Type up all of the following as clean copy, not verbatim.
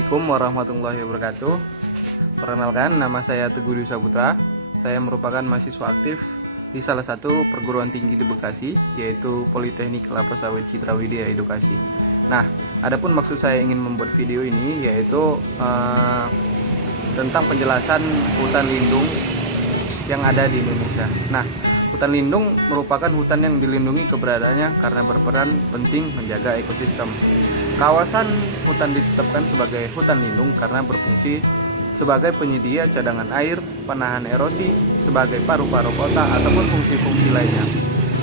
Assalamualaikum warahmatullahi wabarakatuh. Perkenalkan, nama saya Teguh Dwi Saputra. Saya merupakan mahasiswa aktif di salah satu perguruan tinggi di Bekasi, yaitu Politeknik Kelapa Sawit Citra Widya Edukasi. Nah, adapun maksud saya ingin membuat video ini yaitu tentang penjelasan hutan lindung yang ada di Indonesia. Nah, hutan lindung merupakan hutan yang dilindungi keberadaannya karena berperan penting menjaga ekosistem. Kawasan hutan ditetapkan sebagai hutan lindung karena berfungsi sebagai penyedia cadangan air, penahan erosi, sebagai paru-paru kota, ataupun fungsi-fungsi lainnya.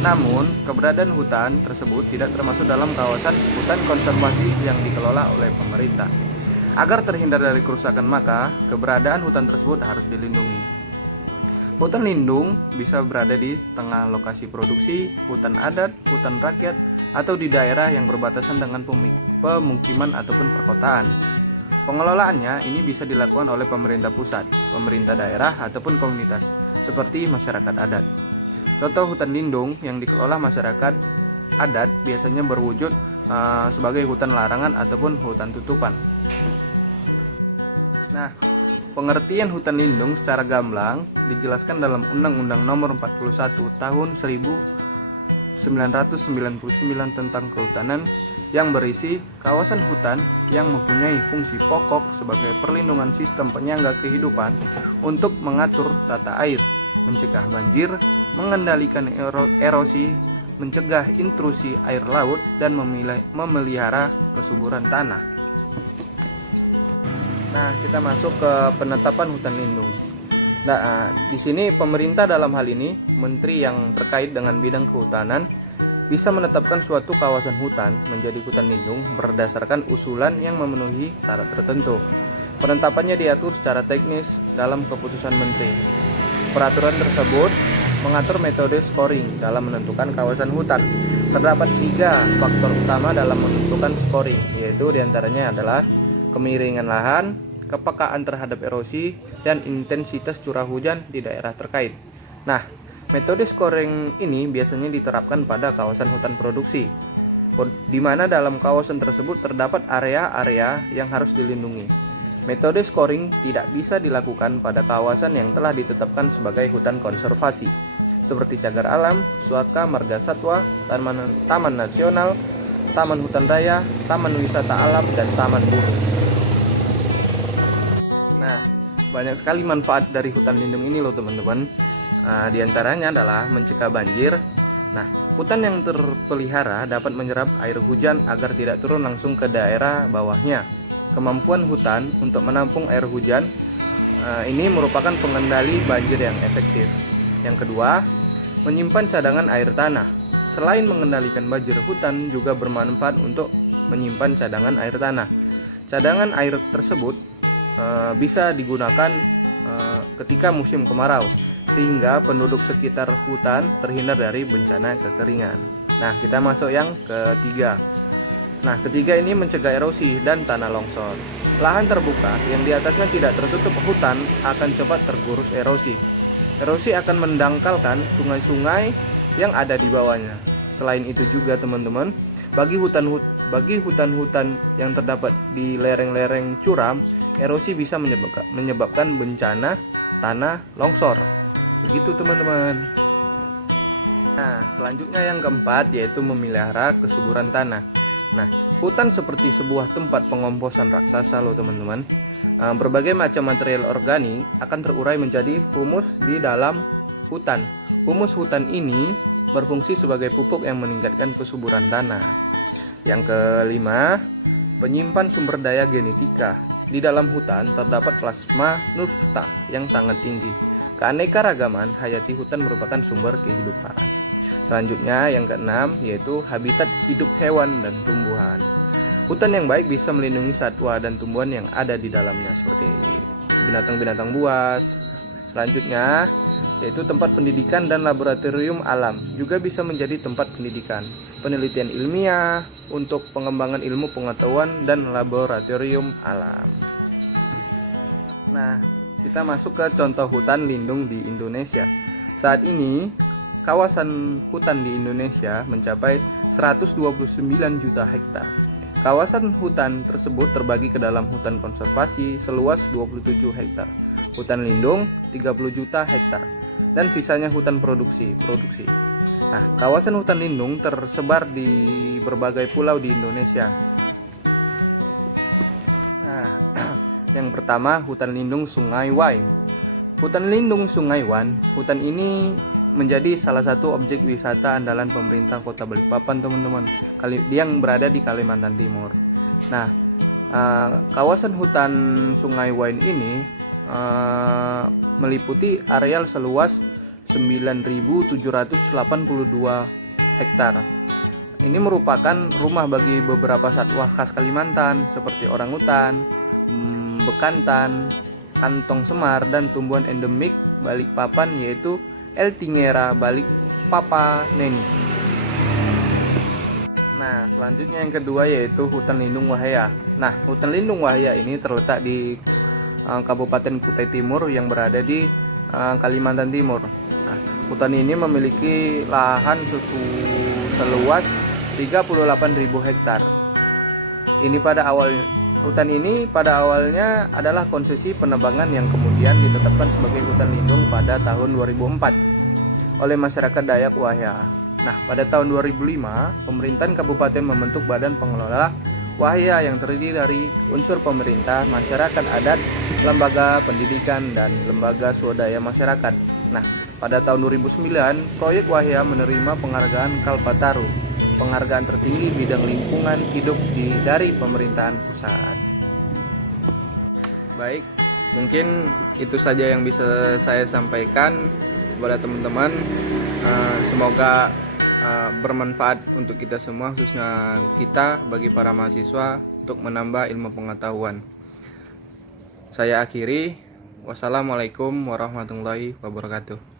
Namun, keberadaan hutan tersebut tidak termasuk dalam kawasan hutan konservasi yang dikelola oleh pemerintah. Agar terhindar dari kerusakan, maka keberadaan hutan tersebut harus dilindungi. Hutan lindung bisa berada di tengah lokasi produksi, hutan adat, hutan rakyat, atau di daerah yang berbatasan dengan pemukiman ataupun perkotaan. Pengelolaannya ini bisa dilakukan oleh pemerintah pusat, pemerintah daerah, ataupun komunitas, seperti masyarakat adat. Contoh hutan lindung yang dikelola masyarakat adat biasanya berwujud sebagai hutan larangan ataupun hutan tutupan. Nah, pengertian hutan lindung secara gamblang dijelaskan dalam Undang-Undang Nomor 41 Tahun 1999 tentang Kehutanan yang berisi kawasan hutan yang mempunyai fungsi pokok sebagai perlindungan sistem penyangga kehidupan untuk mengatur tata air, mencegah banjir, mengendalikan erosi, mencegah intrusi air laut, dan memelihara kesuburan tanah. Nah, kita masuk ke penetapan hutan lindung. Nah, di sini pemerintah dalam hal ini, menteri yang terkait dengan bidang kehutanan, bisa menetapkan suatu kawasan hutan menjadi hutan lindung berdasarkan usulan yang memenuhi syarat tertentu. Penetapannya diatur secara teknis dalam keputusan menteri. Peraturan tersebut mengatur metode scoring dalam menentukan kawasan hutan. Terdapat 3 faktor utama dalam menentukan scoring, yaitu diantaranya adalah kemiringan lahan, kepekaan terhadap erosi, dan intensitas curah hujan di daerah terkait. Nah, metode scoring ini biasanya diterapkan pada kawasan hutan produksi, di mana dalam kawasan tersebut terdapat area-area yang harus dilindungi. Metode scoring tidak bisa dilakukan pada kawasan yang telah ditetapkan sebagai hutan konservasi, seperti cagar alam, suaka marga satwa, taman nasional, taman hutan raya, taman wisata alam, dan taman burung. Nah, banyak sekali manfaat dari hutan lindung ini loh teman-teman. Di antaranya adalah mencegah banjir. Nah, hutan yang terpelihara dapat menyerap air hujan agar tidak turun langsung ke daerah bawahnya. Kemampuan hutan untuk menampung air hujan ini merupakan pengendali banjir yang efektif. Yang kedua, menyimpan cadangan air tanah. Selain mengendalikan banjir, hutan juga bermanfaat untuk menyimpan cadangan air tanah. Cadangan air tersebut bisa digunakan ketika musim kemarau, sehingga penduduk sekitar hutan terhindar dari bencana kekeringan. Nah, kita masuk yang ketiga. Nah, ketiga ini mencegah erosi dan tanah longsor. Lahan terbuka yang di atasnya tidak tertutup hutan akan cepat tergerus erosi. Erosi akan mendangkalkan sungai-sungai yang ada di bawahnya. Selain itu juga teman-teman, bagi hutan-hutan yang terdapat di lereng-lereng curam, erosi bisa menyebabkan bencana tanah longsor. Begitu teman-teman. Nah, selanjutnya yang keempat yaitu memelihara kesuburan tanah. Nah, hutan seperti sebuah tempat pengomposan raksasa loh teman-teman. Berbagai macam material organik akan terurai menjadi humus di dalam hutan. Humus hutan ini berfungsi sebagai pupuk yang meningkatkan kesuburan tanah. Yang kelima, penyimpan sumber daya genetika. Di dalam hutan terdapat plasma nutfah yang sangat tinggi. Keanekaragaman hayati hutan merupakan sumber kehidupan. Selanjutnya yang keenam yaitu habitat hidup hewan dan tumbuhan. Hutan yang baik bisa melindungi satwa dan tumbuhan yang ada di dalamnya seperti binatang-binatang buas. Selanjutnya yaitu tempat pendidikan dan laboratorium alam, juga bisa menjadi tempat pendidikan, penelitian ilmiah untuk pengembangan ilmu pengetahuan dan laboratorium alam. Nah, kita masuk ke contoh hutan lindung di Indonesia. Saat ini, kawasan hutan di Indonesia mencapai 129 juta hektar. kawasan hutan tersebut terbagi ke dalam hutan konservasi seluas 27 hektar, hutan lindung 30 juta hektar, dan sisanya hutan produksi. Nah, kawasan hutan lindung tersebar di berbagai pulau di Indonesia. Nah, yang pertama, hutan lindung Sungai Wain. Hutan lindung Sungai Wain, hutan ini menjadi salah satu objek wisata andalan pemerintah Kota Balikpapan, teman-teman, yang berada di Kalimantan Timur. Nah, kawasan hutan Sungai Wain ini meliputi areal seluas 9.782 hektar. Ini merupakan rumah bagi beberapa satwa khas Kalimantan seperti orangutan, bekantan, kantong semar, dan tumbuhan endemik Balikpapan yaitu Eltingera balikpapanenis. Nah, selanjutnya yang kedua yaitu hutan lindung Wahaya. Nah, hutan lindung Wahaya ini terletak di Kabupaten Kutai Timur yang berada di Kalimantan Timur. Nah, hutan ini memiliki lahan seluas 38.000 hektar. Hutan ini pada awalnya adalah konsesi penebangan yang kemudian ditetapkan sebagai hutan lindung pada tahun 2004 oleh masyarakat Dayak Wahaya. Nah, pada tahun 2005, pemerintahan kabupaten membentuk Badan Pengelola Wahaya yang terdiri dari unsur pemerintah, masyarakat adat, lembaga pendidikan, dan lembaga swadaya masyarakat. Nah, pada tahun 2009, proyek Wahaya menerima penghargaan Kalpataru, penghargaan tertinggi bidang lingkungan hidup dari pemerintahan pusat. Baik, mungkin itu saja yang bisa saya sampaikan kepada teman-teman. Semoga bermanfaat untuk kita semua, khususnya kita bagi para mahasiswa untuk menambah ilmu pengetahuan. Saya akhiri. Wassalamualaikum warahmatullahi wabarakatuh.